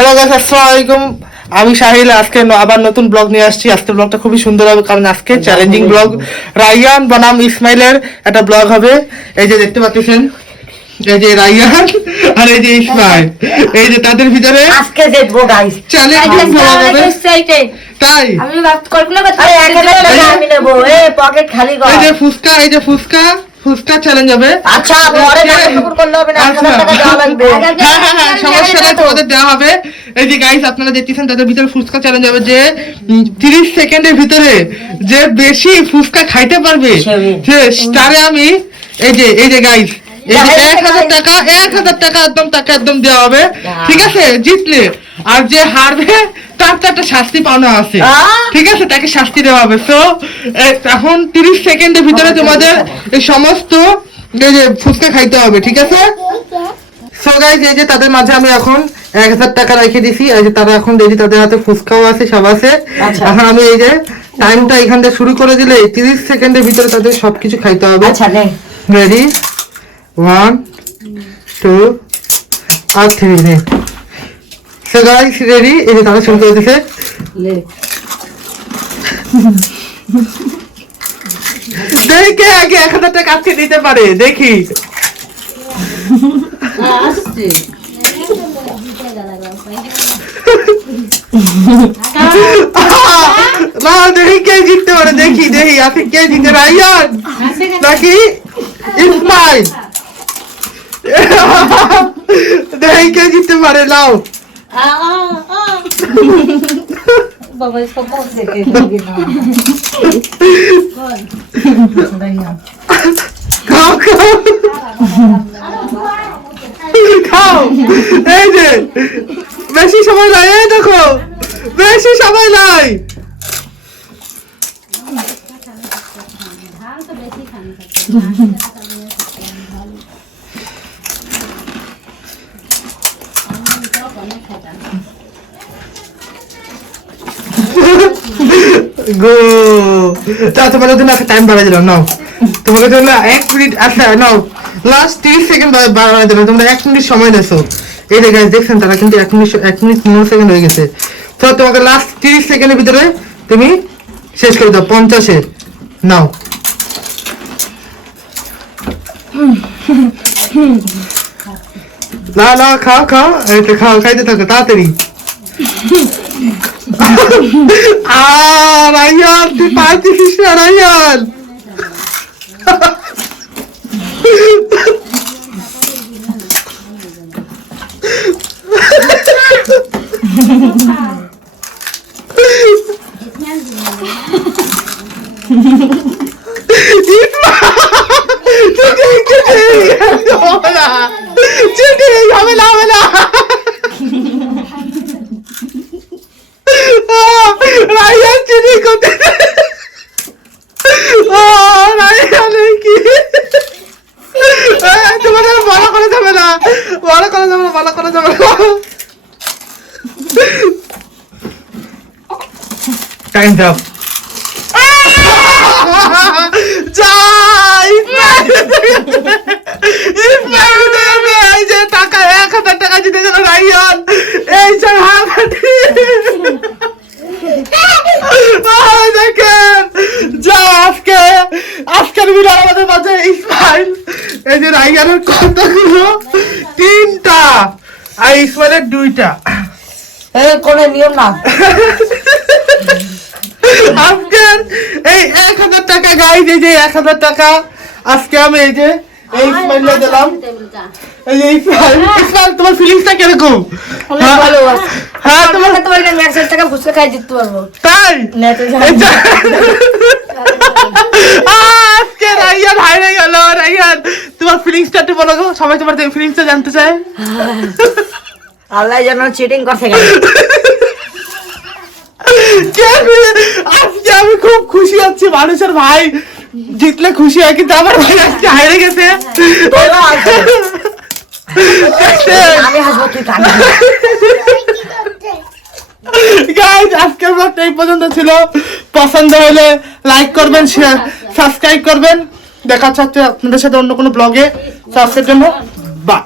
Hello guys, আসসালামু আলাইকুম। আমি সাহিল আজকে আবার নতুন ব্লগ নিয়ে আসছি। আজকে ব্লগটা খুবই সুন্দর হবে, কারণ আজকে চ্যালেঞ্জিং ব্লগ রাইয়ান বনাম ইসমাইলের একটা ব্লগ হবে। এই যে দেখতে পাচ্ছেন, এই যে রাইয়ান আর এই যে ইসমাইল, এই যে তাদের ভিতরে আজকে দেখবো গাইস চ্যালেঞ্জিং ব্লগ হবে। তাই আমি ভাব কল্পনা করতে আরে 1000 টাকা আমি নেব। এই পকেট খালি কর। এই যে ফুসকা চ্যালেঞ্জ হবে। আচ্ছা পরে টাকা করলে হবে না, 1000 টাকা দেওয়া লাগবে। হ্যাঁ, সমস্যা নেই, তোমাদের দেওয়া হবে। এই যে গাইস আপনারা দেখতেছেন, তাদের ভিতরে ফুচকা চ্যালেঞ্জ হবে, যে 30 সেকেন্ডের ভিতরে যে বেশি ফুচকা খাইতে পারবে তারে আমি এই যে গাইস, এই যে 1000 টাকা একদম দেওয়া হবে, ঠিক আছে? জিতলে। আর যে হারবে তার তো একটা শাস্তি পাওনা আছে, ঠিক আছে? তাকে শাস্তি দেওয়া হবে। তো এখন 30 সেকেন্ডের ভিতরে তোমাদের এই সমস্ত এই যে ফুচকা খাইতে হবে, ঠিক আছে? সো গাইস, এই যে তাদের মাঝে আমি এখন 1000 টাকা রেখে দিছি। এই যে তারা এখন দেখি তাদের হাতে ফুচকাও আছে, সব আছে। এখন আমি এই যে টাইমটা এখান থেকে শুরু করে দিলে 30 সেকেন্ডের ভিতরে তাদের সবকিছু খাইতে হবে। আচ্ছা নে রেডি 1 2 আর 3 নে। সো গাইস রেডি, এই যে তারা শুরু করে দিয়েছে। দেখে আগে 1000 টাকা আজকে দিতে পারে, দেখি। না দেখি কে জিততে পারে, দেখি আপনি কে জিতে, রাইয়ান নাকি ইসমাইল? দেখি কে জিততে পারে, নাও। বাবা इसको कौन से के ना খাও খাও। এই যে বেশি সময় নাই, এই দেখো বেশি সময় নাই। গো তা তোমাদের জন্য একটা টাইম বাড়াই দিলাম, নাও। তোমাদের জন্য 1 মিনিট, আচ্ছা নাও, লাস্ট 30 সেকেন্ড বাড়াই দিলাম। তোমরা 1 মিনিট সময় দিয়েছো। এই যে গাইস দেখছেন, তারা কিন্তু 1 মিনিট 9 সেকেন্ড হয়ে গেছে। তো তোমাকে লাস্ট 30 সেকেন্ডের ভিতরে তুমি শেষ করে দাও। 50 নাও। না খাও, এই তো খাও, খাইতে থাকো তাড়াতাড়ি। রাইয়ান তুই পারছিস না, রাইয়ান। রাইয়ান চিনি করতে, তোমাদের বলা করা যাবে না। টাইম দাও। এই যে টাকা 1000 টাকা জিতে গেল রাইয়ান। এই যে দেখেন যা আজকের ভিডিও আমাদের মাঝে ইসমাইল, এই যে রাইয়ানের কতগুলো 3টা আর ইসমাইলের 2টা। কোনো নিয়ম না। আজকের এই 1000 টাকা গাইজ, এই যে 1000 টাকা আজকে আমি এই যে ইসমাইলকে দিলাম। এই যে ইসমাইল তোমার ফিলিংসটা কিরকম? হ্যাঁ তোমার 1000 টাকা ফুচকা খাই দিতে পারবো, তাই না তো আজকে রাইয়ান হারিয়ে গেল। রাইয়ান তোমার ফিলিংসটা একটু বলো গো, সবাই তোমার ফিলিংসটা জানতে চায়। আল্লাহ যেন চিটিং করতে গেল। আজকে আমি খুব খুশি হচ্ছি, মানুষের ভাই জিতলে খুশি হয়, কিন্তু আমার ভাই আজকে হারিয়ে গেছে। আমি হাসবো, তুই কাঁদবি। গাইস আজকের ব্লগটা এই পর্যন্ত ছিল। পছন্দ হলে লাইক করবেন, শেয়ার সাবস্ক্রাইব করবেন। দেখা হচ্ছে আপনাদের সাথে অন্য কোনো ব্লগে। সাবস্ক্রাইব জন্য বাই।